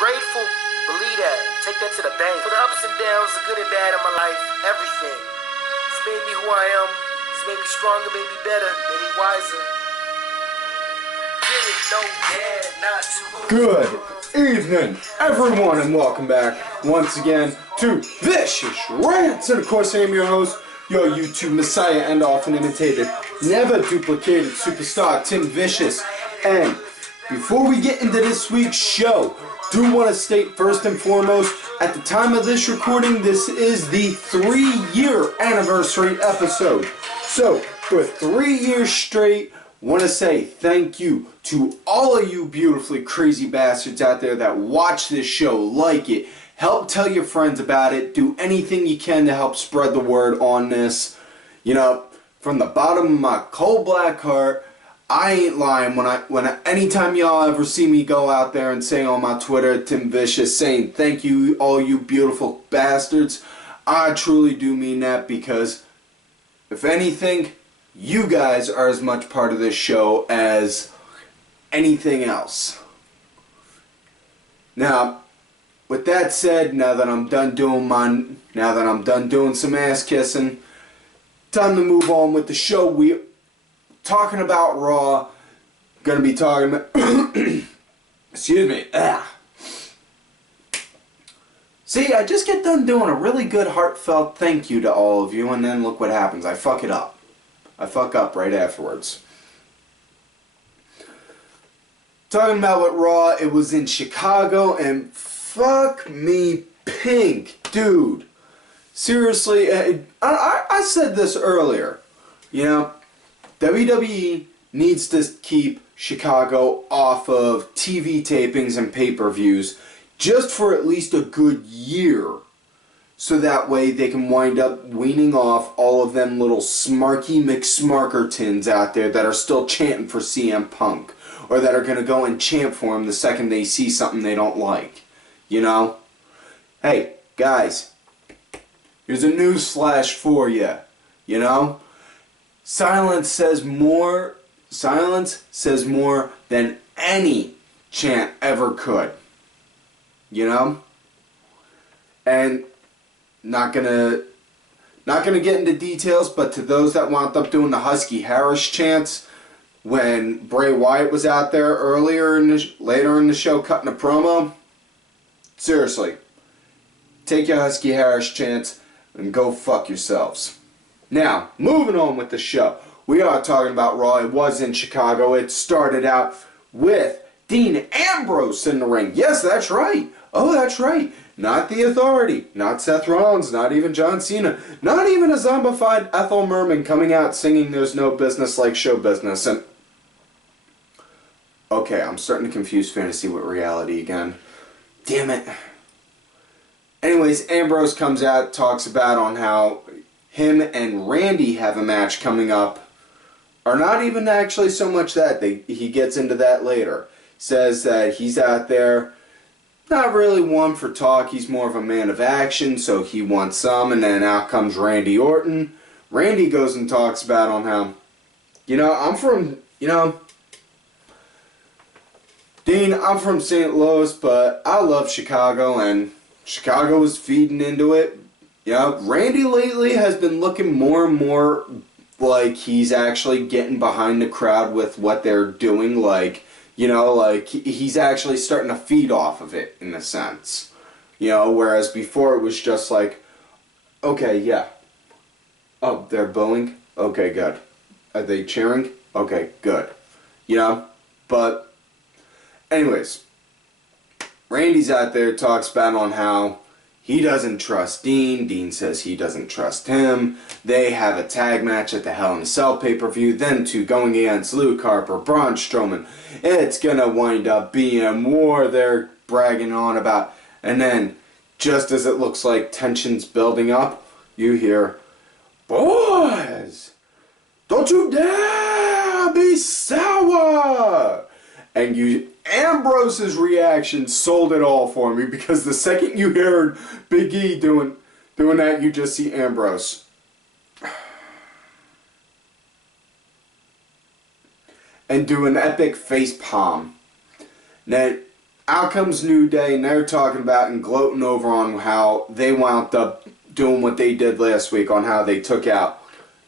Grateful, believe that. Take that to the bank. For the ups and downs, the good and bad in my life, everything. It's made me who I am. It's made me stronger, made me better, made me wiser. Good evening, everyone, and welcome back once again to Vicious Rants. And of course, I am your host, your YouTube messiah and often imitated, never duplicated superstar, Tim Vicious. And before we get into this week's show, do want to state first and foremost, at the time of this recording, this is the 3-year anniversary episode. So, for 3 years straight, want to say thank you to all of you beautifully crazy bastards out there that watch this show, like it, help tell your friends about it, do anything you can to help spread the word on this. You know, from the bottom of my cold black heart, I ain't lying anytime y'all ever see me go out there and say on my Twitter, Tim Vicious, saying thank you, all you beautiful bastards, I truly do mean that, because if anything, you guys are as much part of this show as anything else. Now, with that said, now that I'm done doing some ass kissing, time to move on with the show. We talking about Raw. Gonna be talking about excuse me. See, I just get done doing a really good heartfelt thank you to all of you, and then look what happens. I fuck it up. I fuck up right afterwards. Talking about what Raw, it was in Chicago, and fuck me pink, dude. Seriously, I said this earlier. You know, WWE needs to keep Chicago off of TV tapings and pay-per-views just for at least a good year. So that way they can wind up weaning off all of them little smarky McSmarkertons out there that are still chanting for CM Punk. Or that are going to go and chant for him the second they see something they don't like. You know? Hey, guys. Here's a news flash for you. You know? Silence says more than any chant ever could. You know? And not gonna get into details, but to those that wound up doing the Husky Harris chants when Bray Wyatt was out there later in the show cutting a promo, seriously, take your Husky Harris chants and go fuck yourselves. Now, moving on with the show, we are talking about Raw. It was in Chicago. It started out with Dean Ambrose in the ring. Yes, that's right. Oh, that's right. Not the Authority, not Seth Rollins, not even John Cena, not even a zombified Ethel Merman coming out singing There's No Business Like Show Business. And okay, I'm starting to confuse fantasy with reality again. Damn it. Anyways, Ambrose comes out, talks about on how him and Randy have a match coming up. Or not even actually so much that. He gets into that later. Says that he's out there, not really one for talk, he's more of a man of action, so he wants some, and then out comes Randy Orton. Randy goes and talks about on how, Dean, I'm from St. Louis, but I love Chicago, and Chicago is feeding into it. Randy lately has been looking more and more like he's actually getting behind the crowd with what they're doing, he's actually starting to feed off of it, in a sense. Whereas before it was just like, okay, yeah. Oh, they're booing? Okay, good. Are they cheering? Okay, good. But, anyways, Randy's out there, talks about on how he doesn't trust Dean. Dean says he doesn't trust him. They have a tag match at the Hell in a Cell pay-per-view. Then two going against Luke Harper, Braun Strowman. It's gonna wind up being war they're bragging on about. And then, just as it looks like tension's building up, you hear, "Boys, don't you dare be sour!" And Ambrose's reaction sold it all for me, because the second you heard Big E doing that, you just see Ambrose. And do an epic face palm. Now, out comes New Day, and they're talking about and gloating over on how they wound up doing what they did last week, on how they took out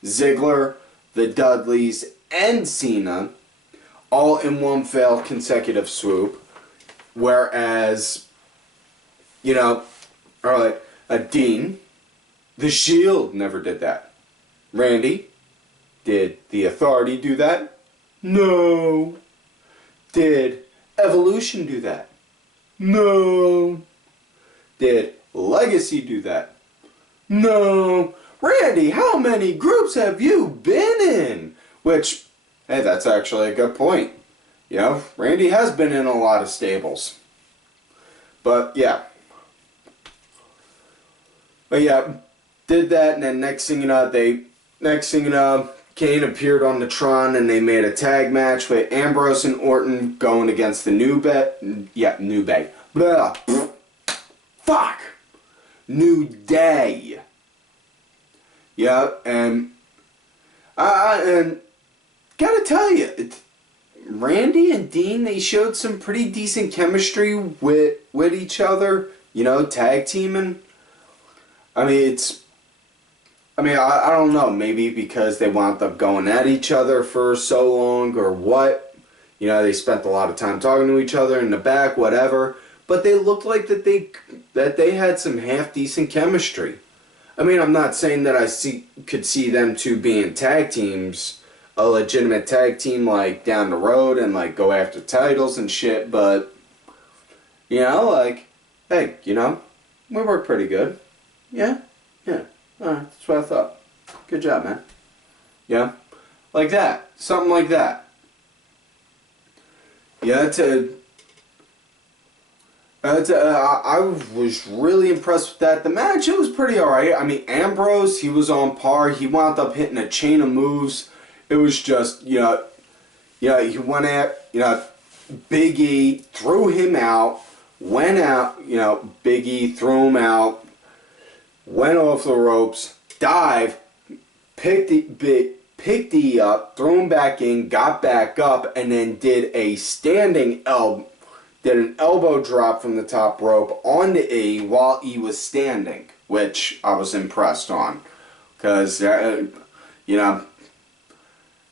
Ziggler, the Dudleys, and Cena, all in one failed consecutive swoop. Whereas, you know, Dean, the Shield never did that. Randy, did the Authority do that? No. Did Evolution do that? No. Did Legacy do that? No. Randy, how many groups have you been in? Which, hey, that's actually a good point. You know, Randy has been in a lot of stables. But yeah, did that, and then next thing you know, Kane appeared on the Tron, and they made a tag match with Ambrose and Orton going against the New Day. Yeah, and gotta tell you, Randy and Dean, they showed some pretty decent chemistry with each other, you know, tag teaming. I don't know, maybe because they wound up going at each other for so long or what. You know, they spent a lot of time talking to each other in the back, whatever. But they looked like that they had some half-decent chemistry. I mean, I'm not saying that I could see them two being tag teams, a legitimate tag team, like, down the road and, like, go after titles and shit, but, you know, like, hey, you know, we work pretty good. Yeah? Yeah. Alright, that's what I thought. Good job, man. Yeah? Like that. Something like that. Yeah, I was really impressed with that. The match, it was pretty alright. I mean, Ambrose, he was on par. He wound up hitting a chain of moves. It was just, he went at, Big E, threw him out, went out, Big E threw him out, went off the ropes, dived, picked E up, threw him back in, got back up, and then did an elbow drop from the top rope onto E while E was standing, which I was impressed on. Because,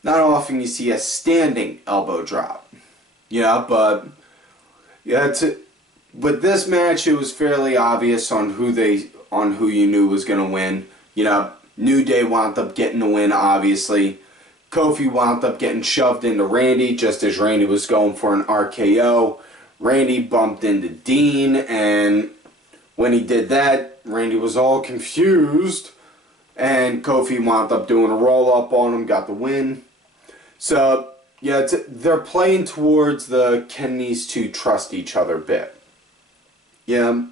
not often you see a standing elbow drop. But with this match, it was fairly obvious on who you knew was going to win. New Day wound up getting the win, obviously. Kofi wound up getting shoved into Randy just as Randy was going for an RKO. Randy bumped into Dean, and when he did that, Randy was all confused, and Kofi wound up doing a roll-up on him, got the win. So, yeah, they're playing towards the can these two trust each other bit. Yeah.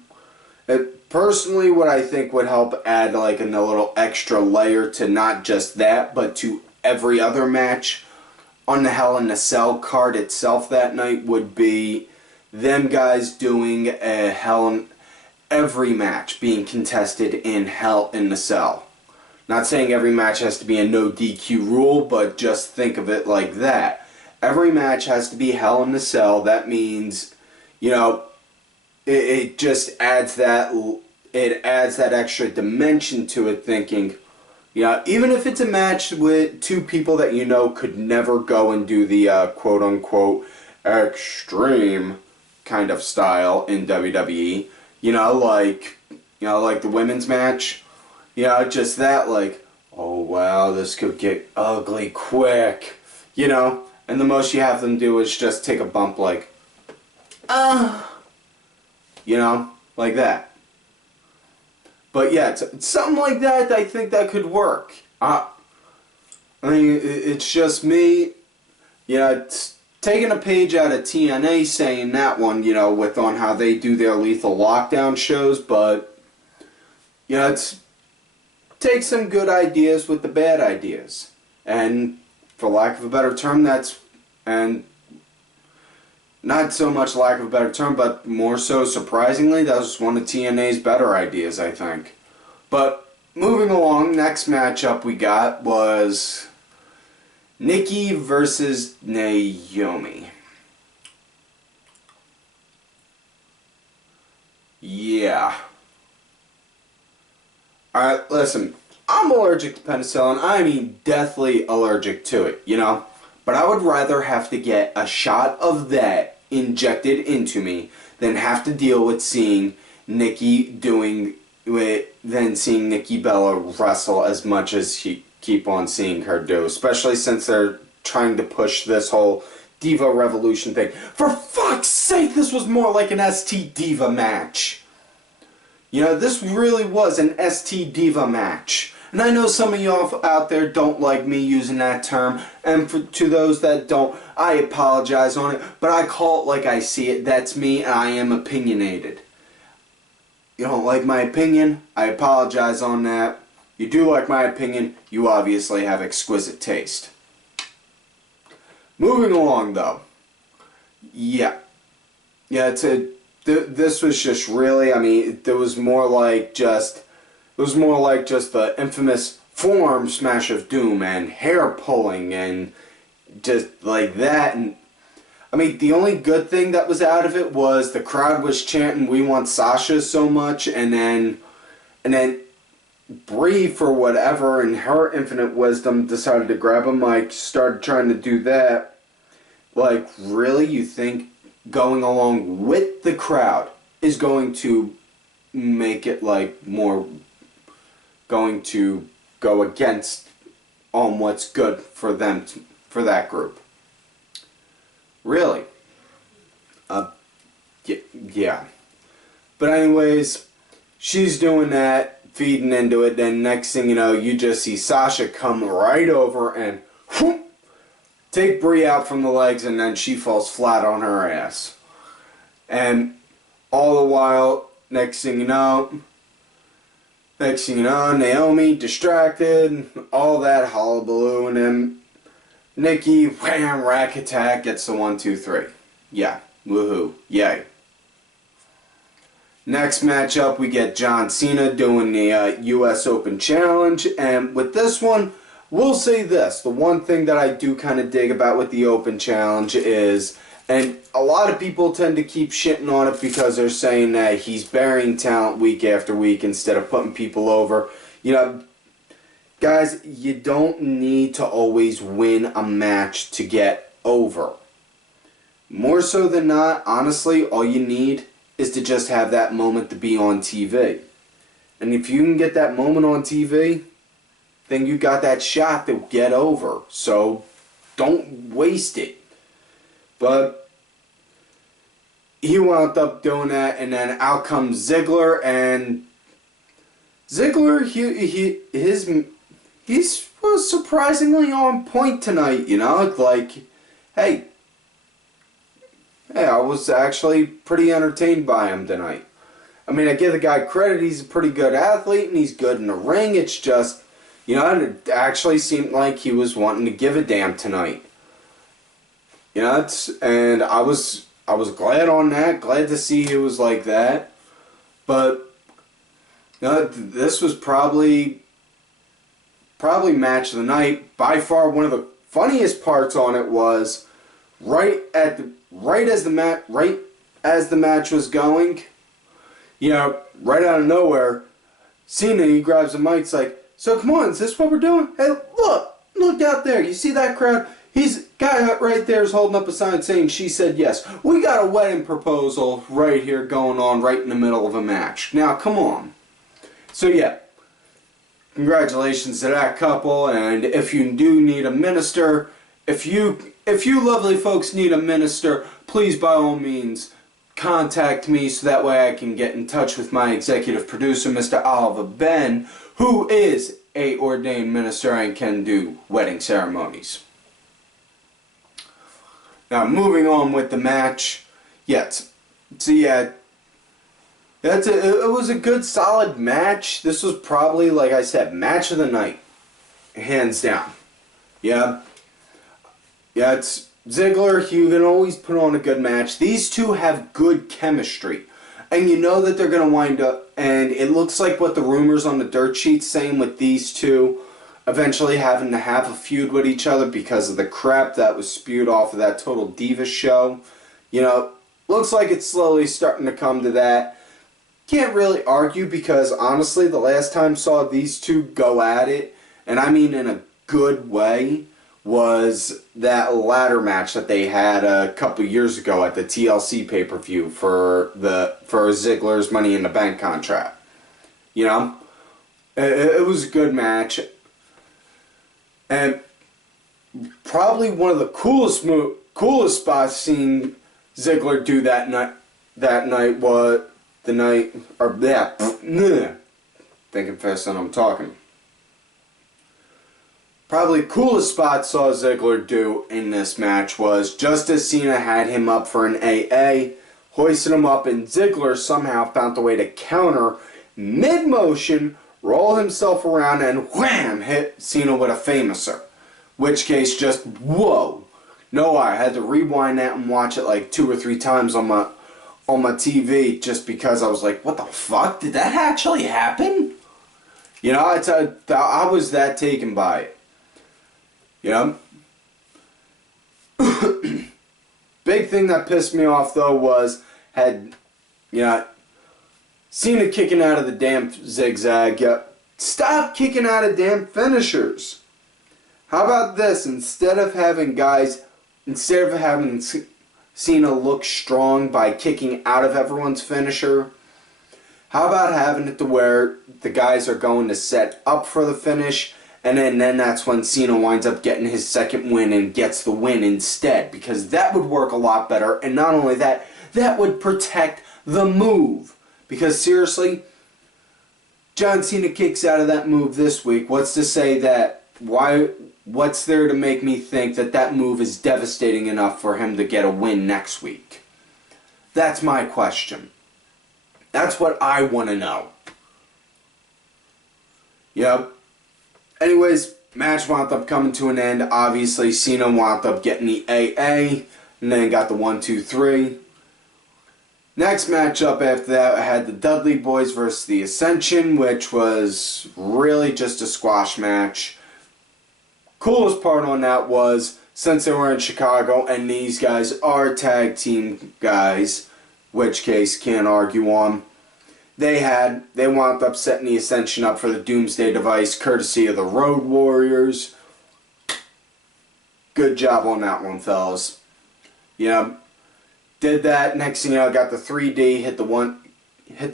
Personally, what I think would help add like a little extra layer to not just that, but to every other match on the Hell in a Cell card itself that night would be them guys doing every match being contested in Hell in a Cell. Not saying every match has to be a no DQ rule, but just think of it like that. Every match has to be Hell in a Cell. That means, it just adds that extra dimension to it, thinking, even if it's a match with two people that could never go and do the quote-unquote extreme kind of style in WWE, like the women's match, just that, like, oh wow, this could get ugly quick, and the most you have them do is just take a bump like, like that. But yeah, it's something like that, I think that could work. I mean, it's just me, it's taking a page out of TNA saying that one, on how they do their Lethal Lockdown shows, but, it's take some good ideas with the bad ideas. And, for lack of a better term, and not so much lack of a better term, but more so surprisingly, that was one of TNA's better ideas, I think. But, moving along, next matchup we got was Nikki versus Naomi. Yeah. Alright, listen. I'm allergic to penicillin. I mean, deathly allergic to it, you know? But I would rather have to get a shot of that injected into me than have to deal with seeing Nikki than seeing Nikki Bella wrestle as much as you keep on seeing her do. Especially since they're trying to push this whole Diva Revolution thing. For fuck's sake, this was more like an ST Diva match. You know, this really was an ST Diva match. And I know some of y'all out there don't like me using that term, and to those that don't, I apologize on it, but I call it like I see it. That's me, and I am opinionated. You don't like my opinion? I apologize on that. You do like my opinion, you obviously have exquisite taste. Moving along, though. Yeah, this was just really, I mean, it was more like just the infamous forearm smash of doom and hair pulling and just like that. And I mean, the only good thing that was out of it was the crowd was chanting, "We want Sasha" so much, and then Brie, for whatever, in her infinite wisdom, decided to grab a mic, started trying to do that. Like, really? You think going along with the crowd is going to make it, like, more going to go against on what's good for them, for that group? Really? Yeah. But anyways, she's doing that, feeding into it, then next thing you know, you just see Sasha come right over and whoop, take Brie out from the legs, and then she falls flat on her ass. And all the while, next thing you know, Naomi distracted, all that hullabaloo, and then Nikki, wham, rack attack, gets the 1, 2, 3. Yeah, woohoo, yay. Next matchup, we get John Cena doing the US Open Challenge, and with this one, we'll say this. The one thing that I do kind of dig about with the Open Challenge is, and a lot of people tend to keep shitting on it because they're saying that he's burying talent week after week instead of putting people over. You know, guys, you don't need to always win a match to get over. More so than not, honestly, all you need is to just have that moment to be on TV. And if you can get that moment on TV, then you got that shot to get over. So don't waste it. But he wound up doing that, and then out comes Ziggler, and Ziggler, he was surprisingly on point tonight, you know? Like, hey, I was actually pretty entertained by him tonight. I mean, I give the guy credit, he's a pretty good athlete, and he's good in the ring. It's just, you know, it actually seemed like he was wanting to give a damn tonight. You know, and I was glad on that, glad to see it was like that. But, you know, this was probably match of the night. By far, one of the funniest parts on it was right as the match was going, you know, right out of nowhere, Cena, he grabs the mic, it's like, "So come on, is this what we're doing? Hey, look out there, you see that crowd? He's guy right there is holding up a sign saying she said yes. We got a wedding proposal right here going on right in the middle of a match. Now, come on." So yeah, congratulations to that couple, and if you do need a minister, if you lovely folks need a minister, please by all means contact me so that way I can get in touch with my executive producer, Mr. Oliver Ben, who is a ordained minister and can do wedding ceremonies. Now, moving on with the match. It was a good, solid match. This was probably, like I said, match of the night. Hands down. Yeah, it's Ziggler. You can always put on a good match. These two have good chemistry. And you know that they're going to wind up, and it looks like what the rumors on the dirt sheet's saying with these two eventually having to have a feud with each other because of the crap that was spewed off of that Total Divas show. You know, looks like it's slowly starting to come to that. can't really argue because honestly, the last time I saw these two go at it, and I mean in a good way, was that ladder match that they had a couple years ago at the TLC pay-per-view for Ziggler's Money in the Bank contract. You know, it was a good match, and probably one of the coolest spots seeing Ziggler do that night was the night, or thinking fast than I'm talking. Probably coolest spot saw Ziggler do in this match was just as Cena had him up for an AA, hoisted him up, and Ziggler somehow found a way to counter mid-motion, roll himself around, and wham, hit Cena with a famouser. Which case, just whoa. No, I had to rewind that and watch it like 2 or 3 times on my TV just because I was like, what the fuck? Did that actually happen? You know, I was that taken by it. Yeah. Big thing that pissed me off though was Cena kicking out of the damn zigzag. Yeah. Stop kicking out of damn finishers. How about this? Instead of having Cena look strong by kicking out of everyone's finisher, how about having it to where the guys are going to set up for the finish, and then that's when Cena winds up getting his second win and gets the win instead, because that would work a lot better, and not only that, that would protect the move. Because seriously, John Cena kicks out of that move this week. What's to say that, what's there to make me think that that move is devastating enough for him to get a win next week? That's my question. That's what I want to know. Yep. Anyways, match wound up coming to an end. Obviously, Cena wound up getting the AA, and then got the 1, 2, 3. Next matchup after that, I had the Dudley Boys versus the Ascension, which was really just a squash match. Coolest part on that was, since they were in Chicago, and these guys are tag team guys, which case can't argue on, they wound up setting the Ascension up for the Doomsday Device, courtesy of the Road Warriors. Good job on that one, fellas. Yeah, did that. Next thing you know, got the 3D, hit the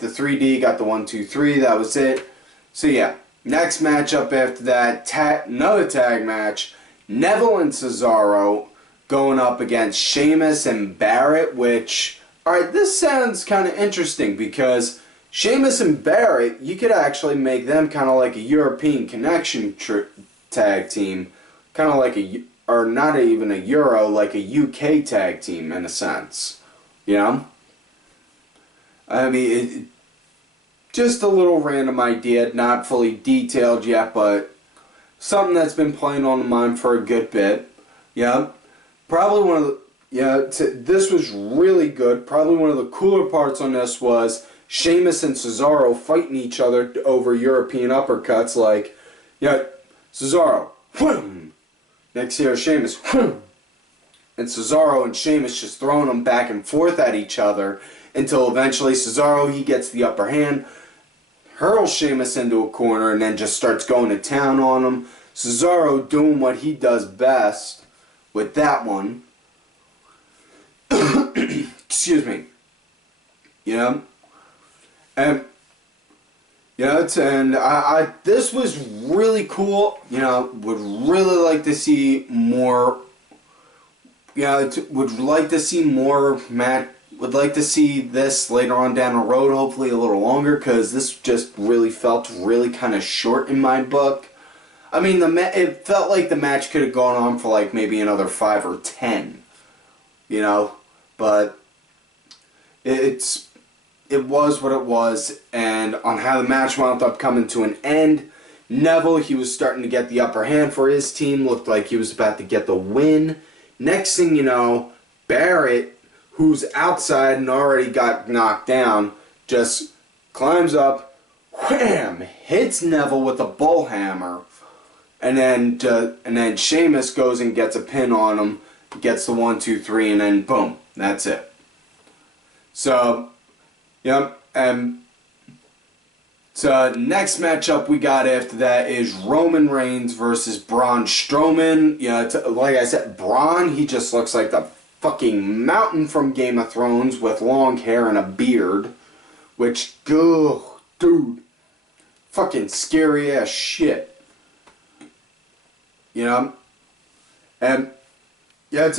3D, got the 1, 2, 3. That was it. So yeah, next matchup after that, another tag match. Neville and Cesaro going up against Sheamus and Barrett, which, alright, this sounds kind of interesting because Sheamus and Barrett, you could actually make them kind of like a European Connection tag team. Kind of like or not even a Euro, like a UK tag team in a sense. You know? I mean, just a little random idea, not fully detailed yet, but something that's been playing on the mind for a good bit. Yeah. Probably one of the, this was really good. Probably one of the cooler parts on this was Sheamus and Cesaro fighting each other over European uppercuts, like, Cesaro, whoom. Next year, Sheamus, whoom. And Cesaro and Sheamus just throwing them back and forth at each other until eventually Cesaro, he gets the upper hand, hurls Sheamus into a corner, and then just starts going to town on him. Cesaro doing what he does best with that one. Excuse me. And this was really cool. Would really like to see more. Would like to see more would like to see this later on down the road, hopefully a little longer, because this just really felt really kind of short in my book. I mean, it felt like the match could have gone on for like maybe another 5 or 10, but it was what it was, and on how the match wound up coming to an end, Neville, he was starting to get the upper hand for his team, looked like he was about to get the win. Next thing you know, Barrett, who's outside and already got knocked down, just climbs up, wham, hits Neville with a bull hammer, and then Sheamus goes and gets a pin on him, gets the 1, 2, 3, and then boom, that's it. So, and So next matchup we got after that is Roman Reigns versus Braun Strowman. You know, like I said, Braun, he just looks like the fucking mountain from Game of Thrones with long hair and a beard. Which, ugh, dude, fucking scary ass shit. You know? And, yeah,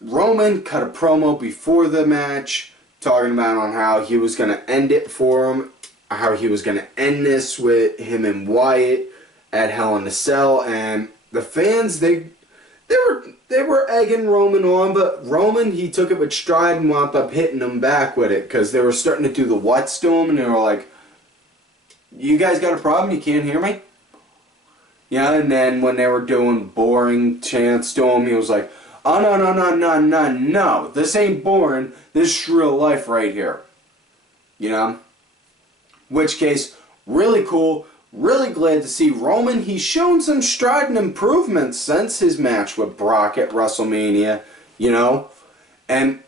Roman cut a promo before the match talking about on how he was going to end it for him. How he was going to end this with him and Wyatt at Hell in a Cell, and the fans they were egging Roman on, but Roman, he took it with stride and wound up hitting them back with it because they were starting to do the what's to him, and they were like, "You guys got a problem? You can't hear me?" Yeah, and then when they were doing boring chants to him, he was like, "Oh no, this ain't boring. This is real life right here." You know. Which case, really cool, really glad to see Roman. He's shown some stride and improvements since his match with Brock at WrestleMania, you know. And,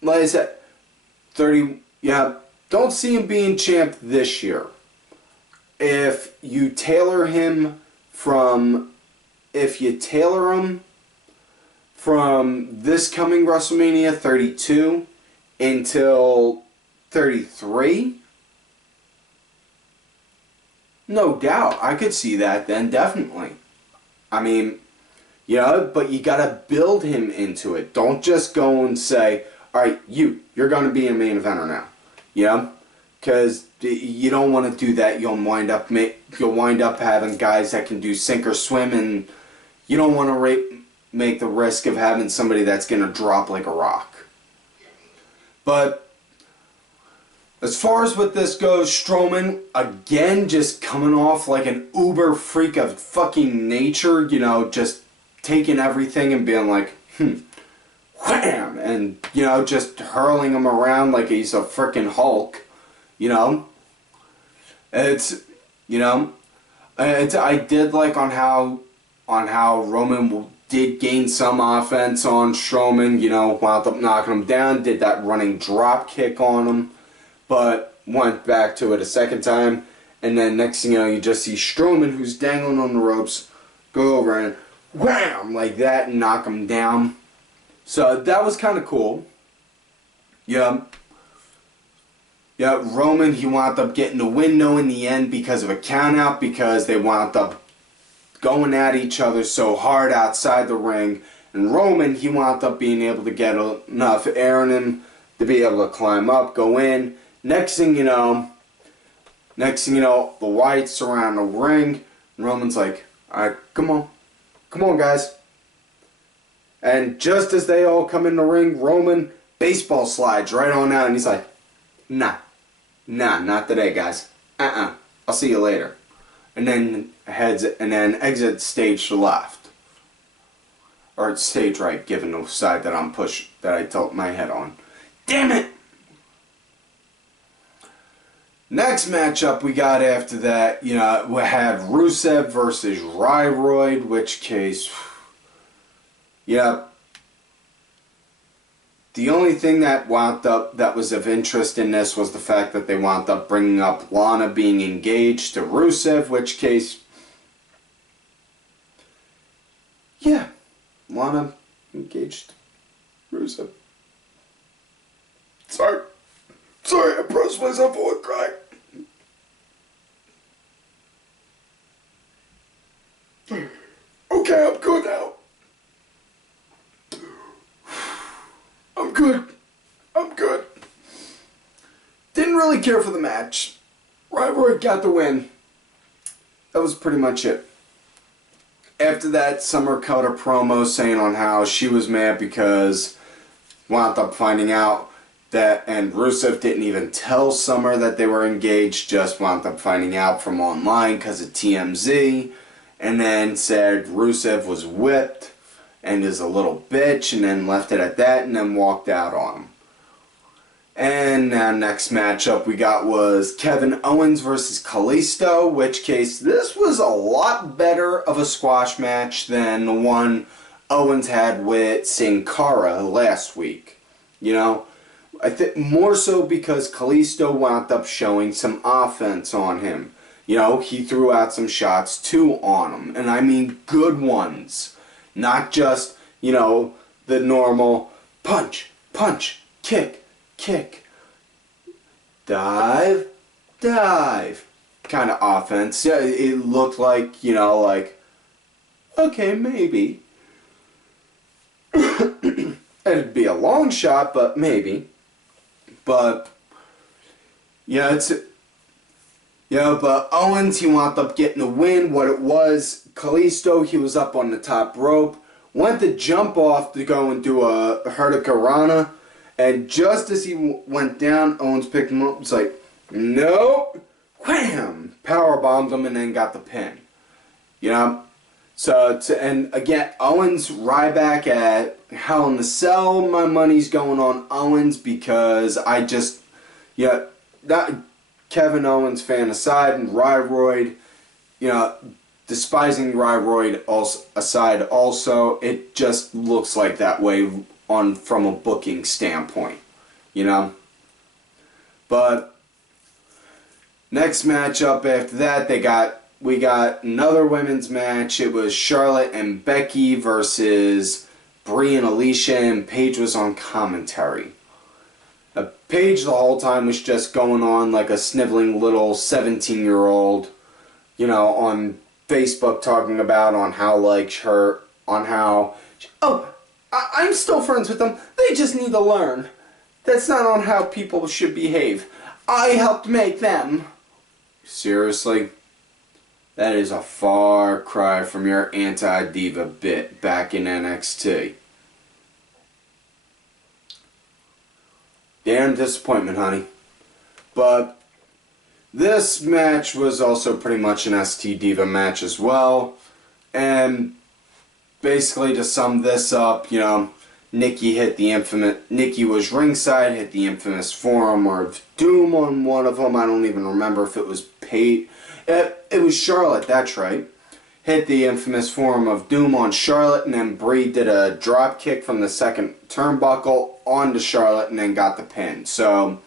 like I said, don't see him being champ this year. If you tailor him from this coming WrestleMania 32 until 33, no doubt, I could see that then, definitely. I mean, yeah, but you gotta build him into it. Don't just go and say, alright, you're gonna be a main eventer now. Yeah? Because you don't want to do that. You'll wind up having guys that can do sink or swim, and you don't want to make the risk of having somebody that's gonna drop like a rock. But as far as what this goes, Strowman, again, just coming off like an uber freak of fucking nature, you know, just taking everything and being like, wham, and, you know, just hurling him around like he's a freaking Hulk, you know. I did like on how Roman did gain some offense on Strowman, you know, wound up knocking him down, did that running drop kick on him. But went back to it a second time, and then next thing you know, you just see Strowman, who's dangling on the ropes, go over and wham, like that, and knock him down. So that was kind of cool. Yeah, Roman, he wound up getting the window in the end because of a countout, because they wound up going at each other so hard outside the ring, and Roman, he wound up being able to get enough air in him to be able to climb up, go in. Next thing you know, the Wyatts surround the ring, and Roman's like, alright, come on, guys. And just as they all come in the ring, Roman baseball slides right on out, and he's like, nah, not today, guys. I'll see you later. And then exits stage to left. Or stage right, given the side that I tilt my head on. Damn it! Next matchup we got after that, you know, we had Rusev versus Ryroid, which case, yeah, the only thing that was of interest in this was the fact that they wound up bringing up Lana being engaged to Rusev, which case, yeah, Lana engaged Rusev. Sorry, I pressed myself for a cry. Okay, I'm good now. I'm good. Didn't really care for the match. Ryback got the win. That was pretty much it. After that, Summer cut a promo saying on how she was mad because wound up finding out that, and Rusev didn't even tell Summer that they were engaged, just wound up finding out from online because of TMZ, and then said Rusev was whipped and is a little bitch, and then left it at that, and then walked out on him. And now next matchup we got was Kevin Owens versus Kalisto, which case this was a lot better of a squash match than the one Owens had with Sin Cara last week. You know, I think more so because Kalisto wound up showing some offense on him. You know, he threw out some shots too on him. And I mean good ones. Not just, you know, the normal punch, punch, kick, kick, dive, dive kind of offense. Yeah, it looked like, you know, like, okay, maybe. It'd be a long shot, but maybe. But, yeah, but Owens, he wound up getting the win. What it was, Kalisto, he was up on the top rope, went to jump off to go and do a hurricanrana, and just as he went down, Owens picked him up. It's like, nope, wham, power bombed him, and then got the pin. You know, so and again, Owens Ryback at Hell in the Cell. My money's going on Owens because I just, yeah, that Kevin Owens fan aside, and Ryroyd, you know, despising Ryroyd aside, also it just looks like that way from a booking standpoint, you know. But next matchup after that, we got another women's match. It was Charlotte and Becky versus Brie and Alicia, and Paige was on commentary. Paige the whole time was just going on like a sniveling little 17-year-old, you know, on Facebook talking about I'm still friends with them. They just need to learn. That's not on how people should behave. I helped make them. Seriously? That is a far cry from your anti-diva bit back in NXT. Damn disappointment, honey. But this match was also pretty much an ST Diva match as well. And basically to sum this up, you know, Nikki was ringside, hit the infamous forearm of Doom on one of them. I don't even remember if it was Paige. It was Charlotte, that's right. Hit the infamous forearm of Doom on Charlotte, and then Brie did a drop kick from the second turnbuckle onto Charlotte and then got the pin. So,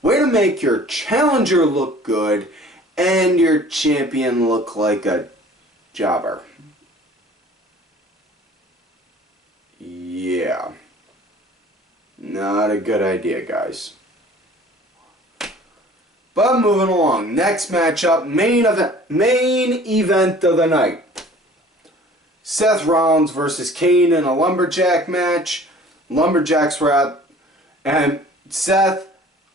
way to make your challenger look good and your champion look like a jobber. Yeah. Not a good idea, guys. But moving along, next matchup, main event of the night. Seth Rollins versus Kane in a lumberjack match. Lumberjacks were out, and Seth,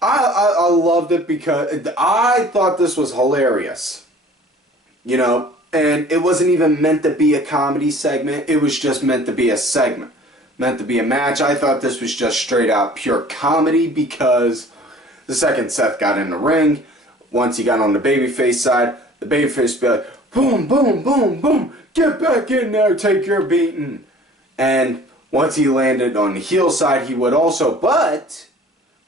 I loved it because I thought this was hilarious. You know, and it wasn't even meant to be a comedy segment. It was just meant to be a segment, meant to be a match. I thought this was just straight out pure comedy because the second Seth got in the ring, once he got on the babyface side, the babyface would be like, boom, boom, boom, boom, get back in there, take your beating. And once he landed on the heel side, he would also, but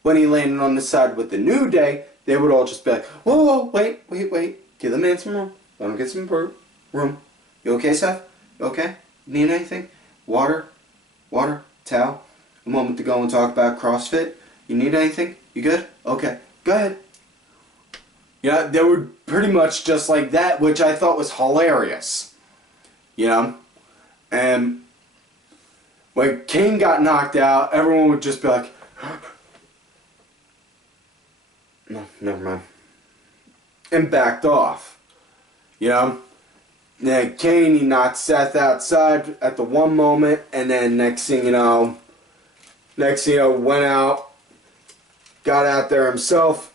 when he landed on the side with the New Day, they would all just be like, whoa, wait, give the man some room, let him get some room. You okay, Seth? You okay? Need anything? Water, towel, a moment to go and talk about CrossFit. You need anything? You good? Okay, go ahead. Yeah, they were pretty much just like that, which I thought was hilarious. You know? And when Kane got knocked out, everyone would just be like, no, never mind. And backed off. You know? Then Kane, he knocked Seth outside at the one moment, and then next thing you know, went out, got out there himself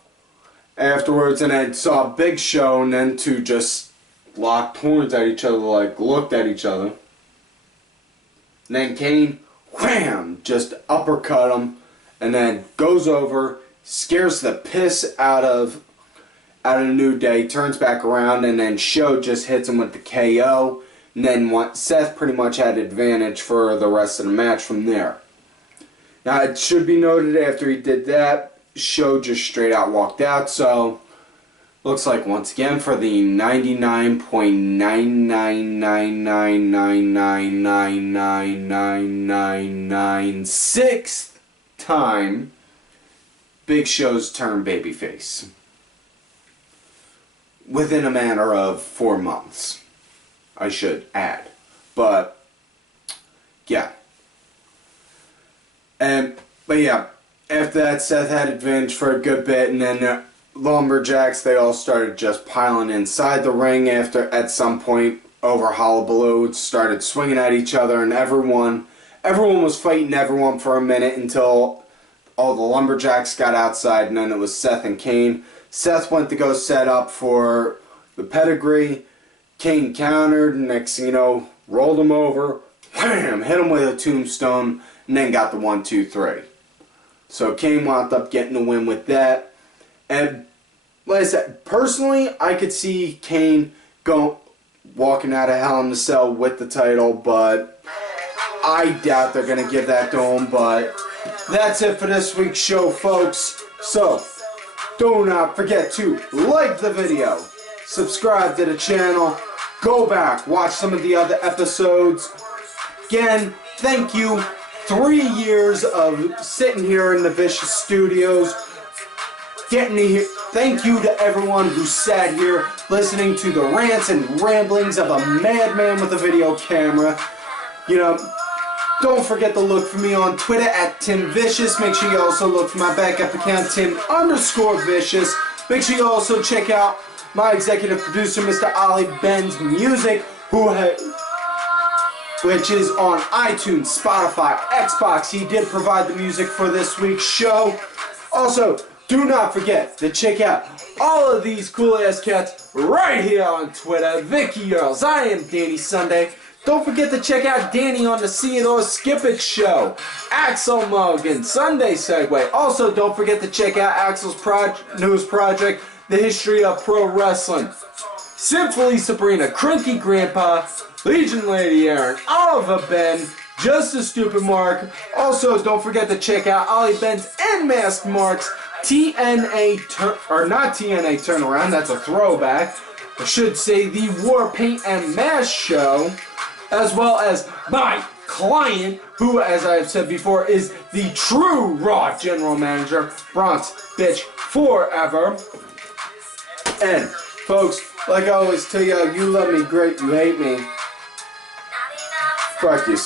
afterwards, and then saw Big Show, and then two just locked horns at each other, like looked at each other. And then Kane, wham, just uppercut him, and then goes over, scares the piss out of New Day, turns back around, and then Show just hits him with the KO. And then Seth pretty much had advantage for the rest of the match from there. Now, it should be noted after he did that, Show just straight out walked out, so looks like once again for the 99.99999999996th time, Big Show's turn babyface. Within a matter of 4 months, I should add. But, yeah. But yeah, after that, Seth had advantage for a good bit, and then the Lumberjacks, they all started just piling inside the ring after, at some point, over Hullabaloo, started swinging at each other, and everyone was fighting everyone for a minute until all the Lumberjacks got outside, and then it was Seth and Kane. Seth went to go set up for the pedigree. Kane countered, and next thing you know, rolled him over, wham, hit him with a tombstone, and then got the 1, 2, 3. So Kane wound up getting the win with that. And like I said, personally, I could see Kane walking out of Hell in a Cell with the title, but I doubt they're going to give that to him. But that's it for this week's show, folks. So, do not forget to like the video, subscribe to the channel, go back, watch some of the other episodes. Again, thank you. 3 years of sitting here in the Vicious Studios, getting to hear. Thank you to everyone who sat here listening to the rants and ramblings of a madman with a video camera. You know, don't forget to look for me on Twitter at TimVicious. Make sure you also look for my backup account, Tim_Vicious. Make sure you also check out my executive producer, Mr. Ali Ben's music, which is on iTunes, Spotify, Xbox. He did provide the music for this week's show. Also, do not forget to check out all of these cool-ass cats right here on Twitter. Vicky Earls, I am Danny Sunday. Don't forget to check out Danny on the See It or Skip It show. Axel Mulligan, Sunday Segway. Also, don't forget to check out Axel's news project, The History of Pro Wrestling. Simply Sabrina, Crinky Grandpa, Legion Lady Aaron, Oliver Ben, Just a Stupid Mark. Also, don't forget to check out Ollie Ben's and Mask Mark's TNA Turnaround, that's a throwback. I should say the War Paint and Mask show, as well as my client, who, as I have said before, is the true Raw General Manager, Bronx Bitch Forever. And, folks, like I always tell y'all, you love me great, you hate me. Fuck you.